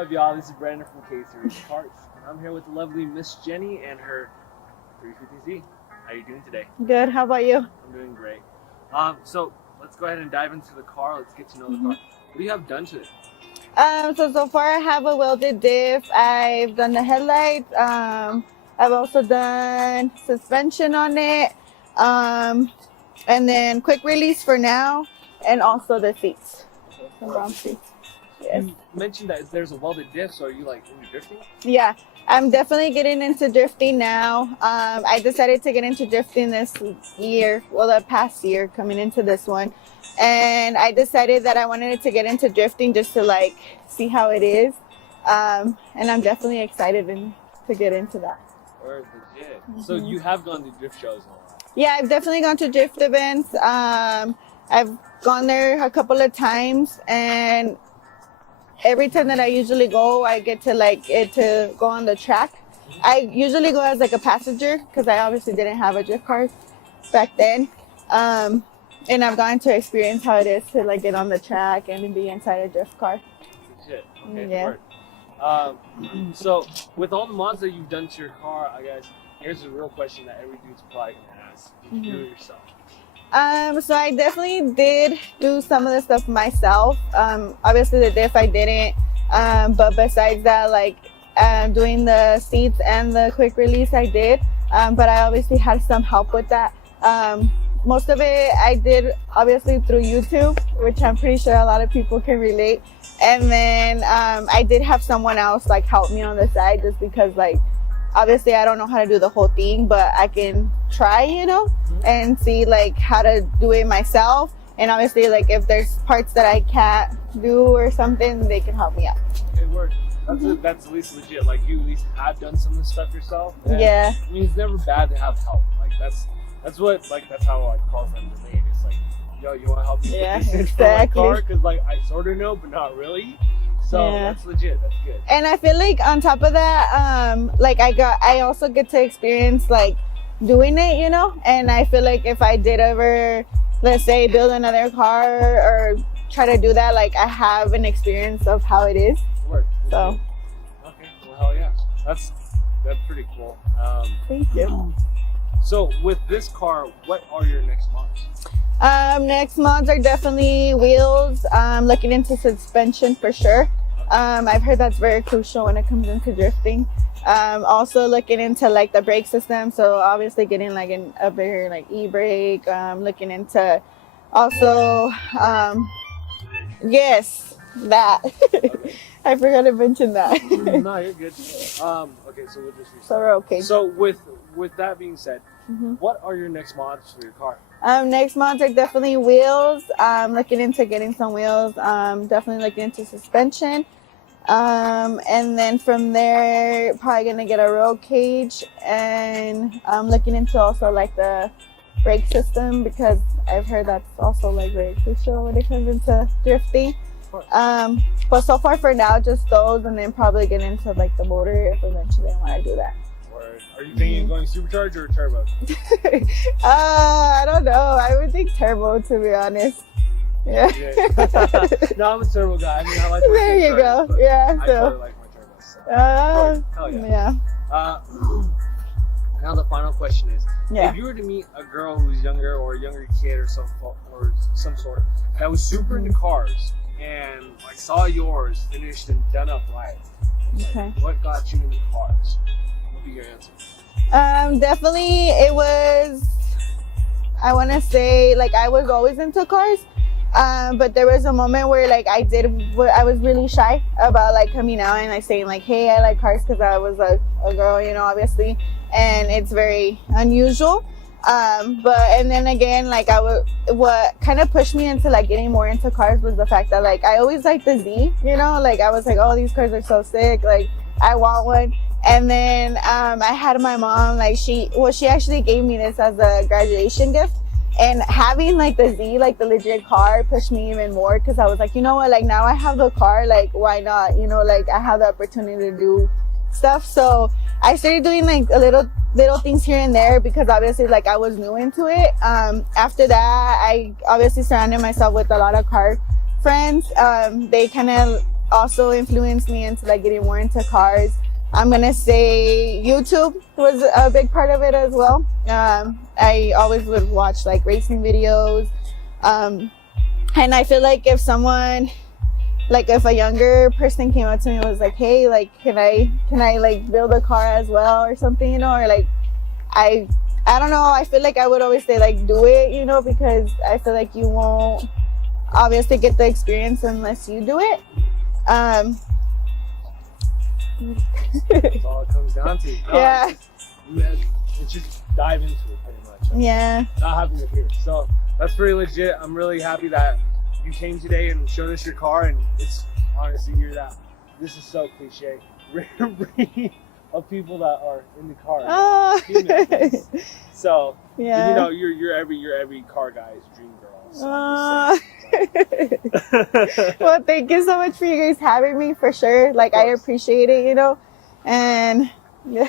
up, y'all? This is Brandon from K-Series Cars. I'm here with the lovely Miss Jenny and her 350Z. How are you doing today? Good. How about you? I'm doing great. So let's go ahead and dive into the car. Let's get to know the car. What do you have done to it? So far I have a welded diff. I've done the headlights. I've also done suspension on it. And then quick release for now, and also the seats. The brown seats. Yes. You mentioned that there's a welded diff, so are you like into drifting? Yeah, I'm definitely getting into drifting now. I decided to get into drifting this year, well, the past year, coming into this one. And I decided that I wanted to get into drifting just to like see how it is. And I'm definitely excited to get into that. Or legit. So you have gone to drift shows and all that? Yeah, I've definitely gone to drift events. I've gone there a couple of times, and every time that I usually go, I get to go on the track. I usually go as like a passenger because I obviously didn't have a drift car back then. And I've gotten to experience how it is to like get on the track and be inside a drift car. Legit. Okay. Yeah. Word. So with all the mods that you've done to your car, I guess here's a real question that every dude's probably gonna ask: did you do it yourself? So I definitely did do some of the stuff myself. Obviously the diff I didn't. But besides that, like doing the seats and the quick release I did. But I obviously had some help with that. Most of it I did obviously through YouTube, which I'm pretty sure a lot of people can relate. And then I did have someone else like help me on the side, just because like obviously I don't know how to do the whole thing, but I can try, and see like how to do it myself. And obviously like if there's parts that I can't do or something, they can help me out. Okay, word. That's at least legit. Like you at least have done some of the stuff yourself. Yeah. I mean, it's never bad to have help. Like that's how like car friends are made. It's like, yo, you want to help me Yeah, put this in exactly. my car? Because like I sort of know, but not really. So Yeah. that's legit. That's good. And I feel like on top of that, like I also get to experience like doing it, and I feel like if I did ever, let's say, build another car or try to do that, like I have an experience of how it is. Work. So. Okay. Well, hell yeah. That's pretty cool. Thank you. So with this car, what are your next mods? Next mods are definitely wheels. Looking into suspension for sure. I've heard that's very crucial when it comes into drifting. Also looking into like the brake system. So obviously getting like a bigger like e-brake. Looking into also, yes, that. Okay. I forgot to mention that. No, you're good. Okay, so we'll just restart. So we're okay. So with that being said, what are your next mods for your car? Next mods are definitely wheels. Looking into getting some wheels. Definitely looking into suspension. And then from there, probably gonna get a roll cage, and I'm looking into also like the brake system, because I've heard that's also like very crucial when it comes into drifting. But so far for now, just those, and then probably get into like the motor if eventually I want to do that. Are you thinking of going supercharged or turbo? I don't know. I would think turbo, to be honest. Yeah. No, I'm a turbo guy. I mean, I like my There you go. but Yeah. I So. totally like my turbos. So. Hell yeah. Yeah. Now the final question is: Yeah. if you were to meet a girl who's younger or a younger kid or some sort that was super into cars and like saw yours finished and done up right, Okay. what got you into cars? What would be your answer? Definitely it was, I want to say, like I was always into cars. But there was a moment where like I was really shy about like coming out and like saying like, hey, I like cars, because I was a girl, obviously, and it's very unusual. And then again, like what kind of pushed me into like getting more into cars was the fact that like I always liked the Z, like I was like, oh, these cars are so sick, like I want one. And then I had my mom, like she actually gave me this as a graduation gift. And having like the Z, like the legit car, pushed me even more, because I was like, you know what, like now I have the car, like why not, like I have the opportunity to do stuff. So I started doing like a little things here and there, because obviously like I was new into it. After that, I obviously surrounded myself with a lot of car friends. They kind of also influenced me into like getting more into cars. I'm gonna say YouTube was a big part of it as well. I always would watch like racing videos, and I feel like if someone, like if a younger person came up to me and was like, hey, like can I like build a car as well or something, you know, or like I don't know, I feel like I would always say like do it, you know, because I feel like you won't obviously get the experience unless you do it. That's all it comes down to. No, Yeah. it's just dive into it pretty much. Yeah. Not having it here. So that's pretty legit. I'm really happy that you came today and showed us your car, and it's honestly, you're that. This is so cliche. Breed of people that are in the car. Oh. Females. So Yeah. you know, you're every car guy's dream girl. So Well, thank you so much for you guys having me, for sure. Like, I appreciate it, you know, and yeah.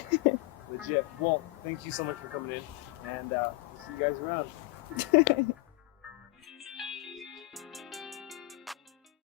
Legit. Well, thank you so much for coming in, and we'll see you guys around.